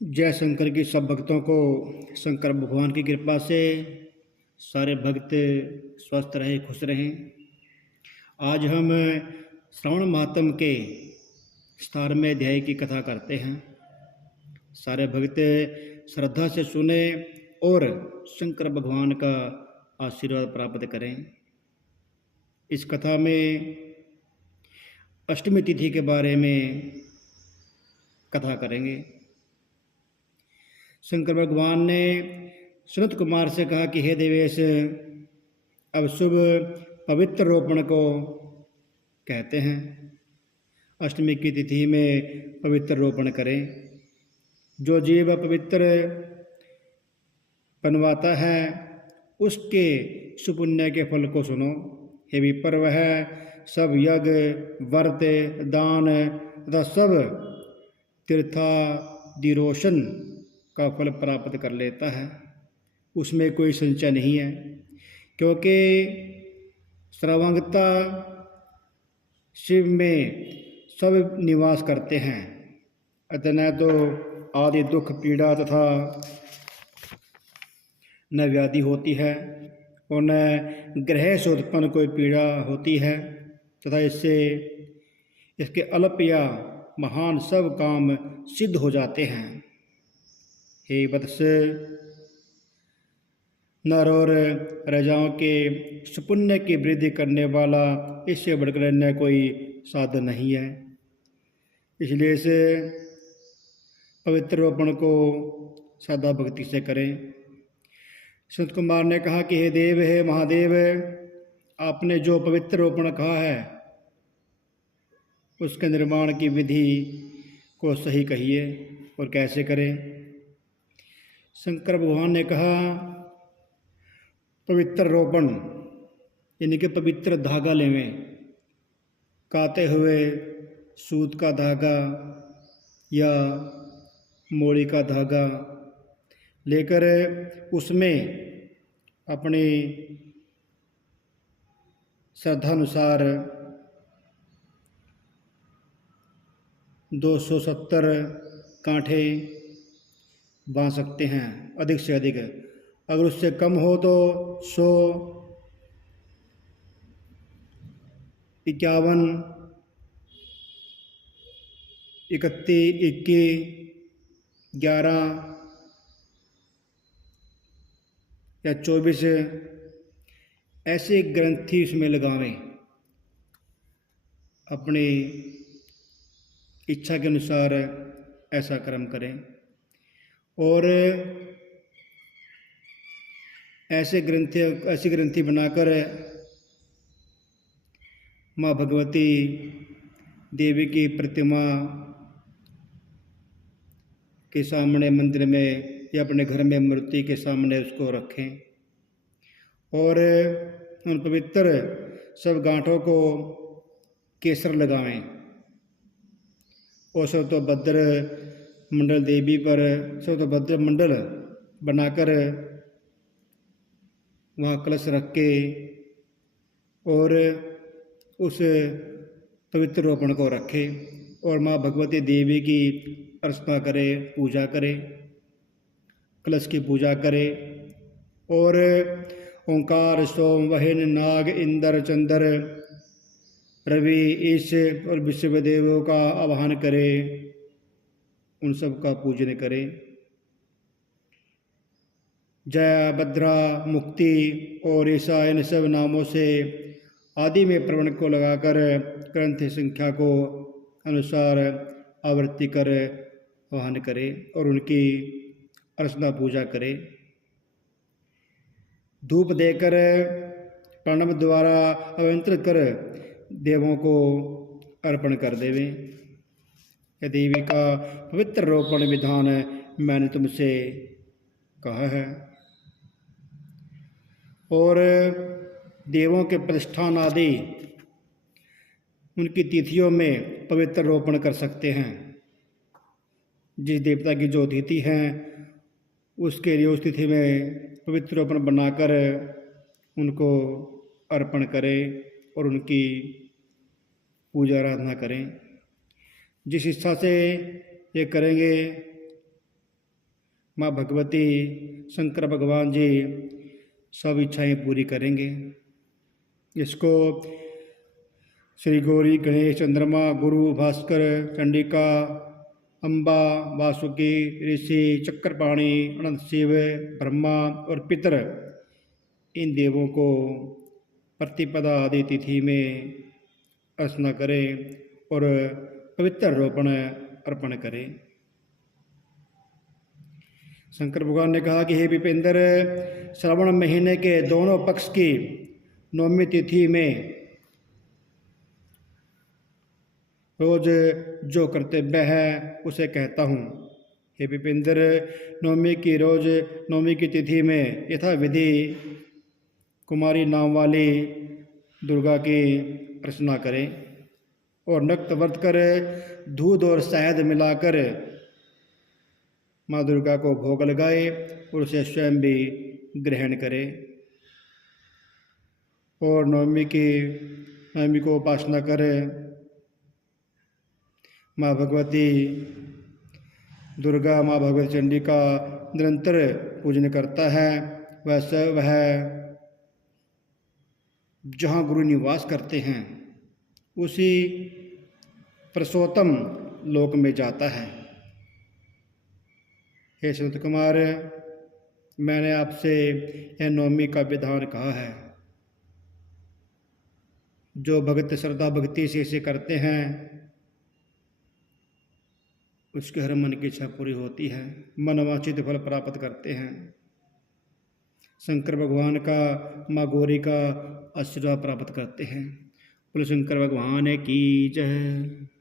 जय शंकर की सब भक्तों को शंकर भगवान की कृपा से सारे भक्त स्वस्थ रहें, खुश रहें। आज हम श्रावण मातम के 17वें अध्याय की कथा करते हैं। सारे भक्त श्रद्धा से सुने और शंकर भगवान का आशीर्वाद प्राप्त करें। इस कथा में अष्टमी तिथि के बारे में कथा करेंगे। शंकर भगवान ने सनत कुमार से कहा कि हे देवेश, अब शुभ पवित्र रोपण को कहते हैं। अष्टमी की तिथि में पवित्र रोपण करें। जो जीव पवित्र बनवाता है उसके सुपुण्य के फल को सुनो। हे विपर, वह सब यज्ञ, व्रत, दान तथा सब तीर्थादिरोशन का फल प्राप्त कर लेता है। उसमें कोई संशय नहीं है, क्योंकि सर्वांगता शिव में सब निवास करते हैं। अतः न तो आदि दुख, पीड़ा तथा न व्याधि होती है और न ग्रह से उत्पन्न कोई पीड़ा होती है तथा इससे इसके अल्प या महान सब काम सिद्ध हो जाते हैं। हे वत्स, नर और राजाओं के सुपुण्य की वृद्धि करने वाला इससे बढ़कर अन्य कोई साधन नहीं है। इसलिए इसे पवित्र रोपण को सदा भक्ति से करें। संत कुमार ने कहा कि हे देव, हे महादेव, आपने जो पवित्र रोपण कहा है उसके निर्माण की विधि को सही कहिए और कैसे करें। शंकर भगवान ने कहा, पवित्र रोपण यानी कि पवित्र धागा लेवें। काते हुए सूत का धागा या मोड़ी का धागा लेकर उसमें अपनी श्रद्धानुसार 270 कांठे बांध सकते हैं, अधिक से अधिक। अगर उससे कम हो तो 100, 51, 31, 21, 11 या 24 ऐसे ग्रंथि उसमें लगावें। अपनी इच्छा के अनुसार ऐसा कर्म करें और ऐसी ग्रंथि बनाकर माँ भगवती देवी की प्रतिमा के सामने मंदिर में या अपने घर में मूर्ति के सामने उसको रखें और उन पवित्र सब गांठों को केसर लगावें और सतोभद्र मंडल देवी पर सतोभद्र मंडल बनाकर वहाँ कलश रख के और उस पवित्र रोपण को रखें और माँ भगवती देवी की अर्चना करे, पूजा करे, कलश की पूजा करे और ओंकार, सोम, वहिन, नाग, इंद्र, चंद्र, रवि, ईश और विश्वदेवों का आवाहन करे, उन सब का पूजन करे। जय, भद्रा, मुक्ति और ईसा इन सब नामों से आदि में प्रवण को लगाकर ग्रंथ संख्या को अनुसार आवृत्ति कर आवाहन करे और उनकी अर्चना पूजा करे। धूप देकर प्रणव द्वारा अभिमंत्रित कर देवों को अर्पण कर देवें। यह देवी का पवित्र रोपण विधान मैंने तुमसे कहा है और देवों के प्रतिष्ठान आदि उनकी तिथियों में पवित्र रोपण कर सकते हैं। जिस देवता की जो तिथि है उसके लिए उस तिथि में पवित्र रोपण बनाकर उनको अर्पण करें और उनकी पूजा आराधना करें। जिस इच्छा से ये करेंगे माँ भगवती शंकर भगवान जी सब इच्छाएं पूरी करेंगे। इसको श्री गौरी, गणेश, चंद्रमा, गुरु, भास्कर, चंडिका, अम्बा, वासुकी, ऋषि, चक्रपाणि, अनंत शिव, ब्रह्मा और पितर, इन देवों को प्रतिपदा आदि तिथि में अर्चना करें और पवित्र रोपण अर्पण करें। शंकर भगवान ने कहा कि हे विपेंद्र, श्रावण महीने के दोनों पक्ष की नवमी तिथि में रोज जो कर्तव्य है उसे कहता हूँ। हे विपेंद्र, नवमी की तिथि में यथा विधि कुमारी नाम वाली दुर्गा की अर्चना करें और नक्त व्रत कर दूध और शहद मिलाकर माँ दुर्गा को भोग लगाए और उसे स्वयं भी ग्रहण करें। और नवमी को उपासना करें। माँ भगवती दुर्गा, माँ भगवती चंडी का निरंतर पूजन करता है। वह जहाँ गुरु निवास करते हैं उसी पुरुषोत्तम लोक में जाता है। हे संत कुमार, मैंने आपसे यह नवमी का विधान कहा है। जो भक्त श्रद्धा भक्ति से इसे करते हैं उसके हर मन की इच्छा पूरी होती है, मनवांछित फल प्राप्त करते हैं। शंकर भगवान का, माँ गौरी का आशीर्वाद प्राप्त करते हैं। बोलो शंकर भगवान की जय।